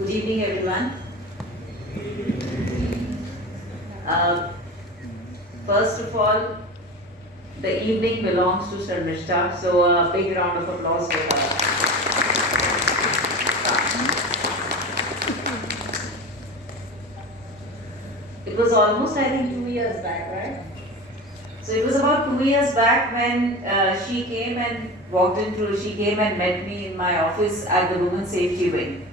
Good evening, everyone. Uh, First of all, the evening belongs to Sharmishtha, so a big round of applause for her. It was almost, I think, 2 years back, right? So it was about 2 years back when she came and met me in my office at the Women's Safety Wing.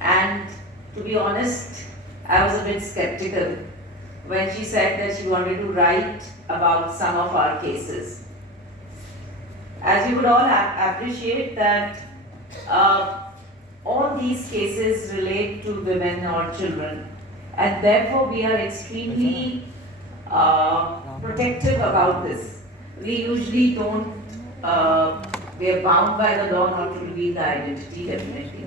And to be honest, I was a bit skeptical when she said that she wanted to write about some of our cases. As you would all appreciate that all these cases relate to women or children, and therefore we are extremely protective about this. We usually don't, we are bound by the law not to reveal the identity, definitely.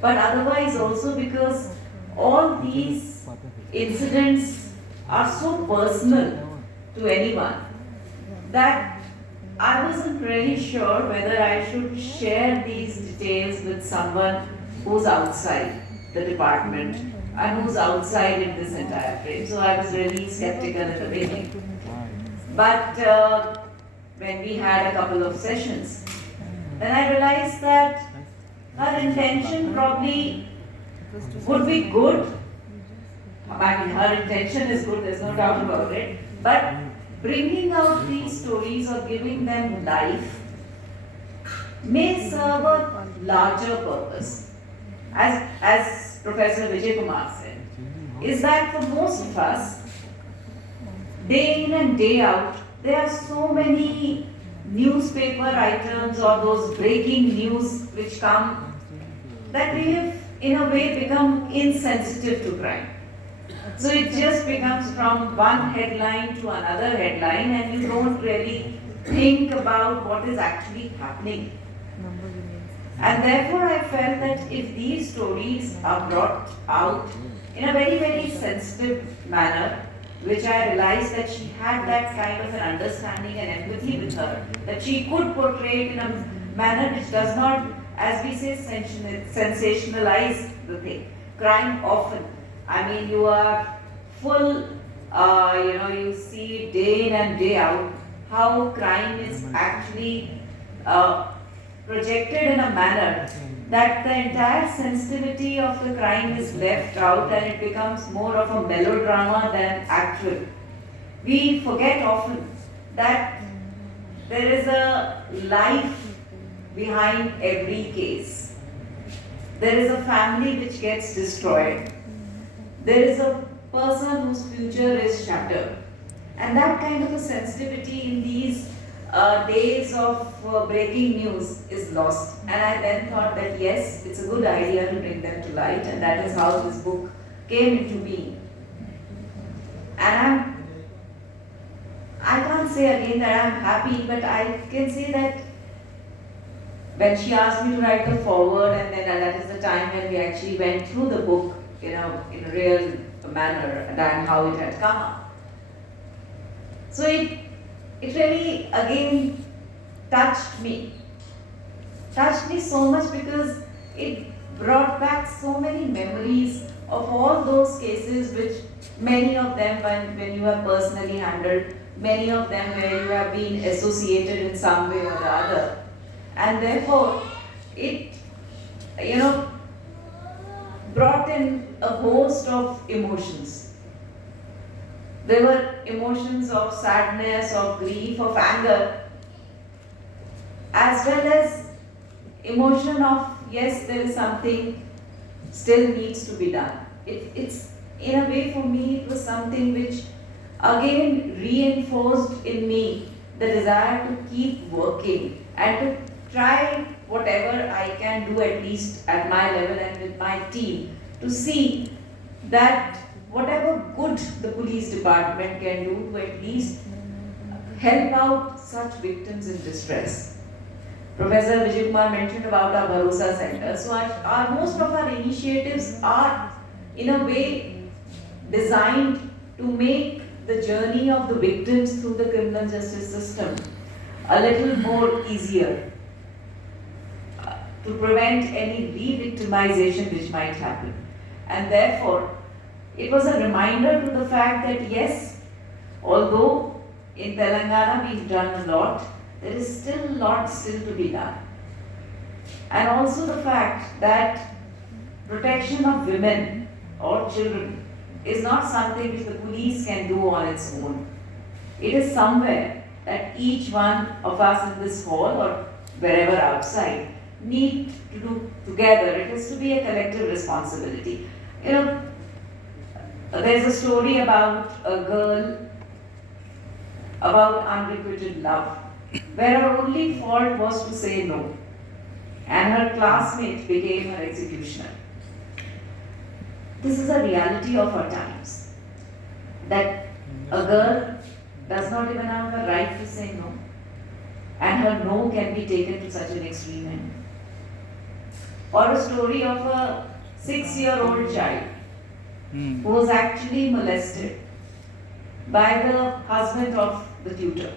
But otherwise also because all these incidents are so personal to anyone that I wasn't really sure whether I should share these details with someone who's outside the department and who's outside in this entire frame. So I was really skeptical at the beginning. But when we had a couple of sessions, then I realized that her intention probably would be good. I mean, her intention is good, there's no doubt about it. But bringing out these stories or giving them life may serve a larger purpose. As Professor Vijay Kumar said, is that for most of us, day in and day out, there are so many newspaper items or those breaking news which come that we have in a way become insensitive to crime. So it just becomes from one headline to another headline and you don't really think about what is actually happening. And therefore I felt that if these stories are brought out in a very, very sensitive manner, which I realized that she had that kind of an understanding and empathy with her, that she could portray it in a manner which does not, as we say, sensationalize the thing. Crime often, I mean, you are full, you see day in and day out how crime is actually projected in a manner that the entire sensitivity of the crime is left out and it becomes more of a melodrama than actual. We forget often that there is a life behind every case. There is a family which gets destroyed. There is a person whose future is shattered. And that kind of a sensitivity in these days of breaking news is lost. And I then thought that yes, it's a good idea to bring them to light, and that is how this book came into being. And I can't say again that I'm happy, but I can say that when she asked me to write the foreword, and then that is the time when we actually went through the book, in a real manner and how it had come up. So it really again touched me so much because it brought back so many memories of all those cases which many of them when you have personally handled, many of them where you have been associated in some way or the other. And therefore it brought in a host of emotions. There were emotions of sadness, of grief, of anger, as well as emotion of yes, there is something still needs to be done. It's in a way for me it was something which again reinforced in me the desire to keep working and to try whatever I can do, at least at my level and with my team, to see that whatever good the police department can do to at least help out such victims in distress. Professor Vijay Kumar mentioned about our Bharosa Center. So most of our initiatives are in a way designed to make the journey of the victims through the criminal justice system a little more easier. to prevent any re-victimization which might happen. And therefore, it was a reminder to the fact that yes, although in Telangana we've done a lot, there is still a lot still to be done. And also the fact that protection of women or children is not something which the police can do on its own. It is somewhere that each one of us in this hall or wherever outside need to do together. It has to be a collective responsibility. You know, there's a story about a girl about unrequited love, where her only fault was to say no, and her classmate became her executioner. This is a reality of our times, that a girl does not even have the right to say no, and her no can be taken to such an extreme end. Or a story of a 6-year-old child who was actually molested by the husband of the tutor.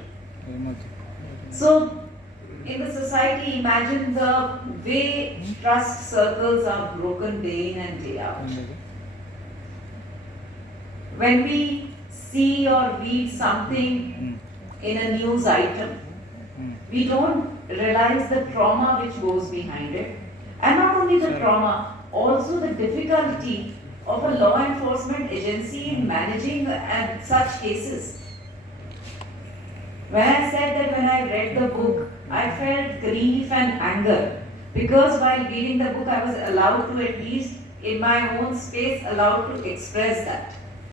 So, in the society, imagine the way trust circles are broken day in and day out. When we see or read something in a news item, we don't realize the trauma which goes behind it. And not only the trauma, also the difficulty of a law enforcement agency in managing such cases. When I said that when I read the book, I felt grief and anger, because while reading the book I was allowed to, at least in my own space, allowed to express that.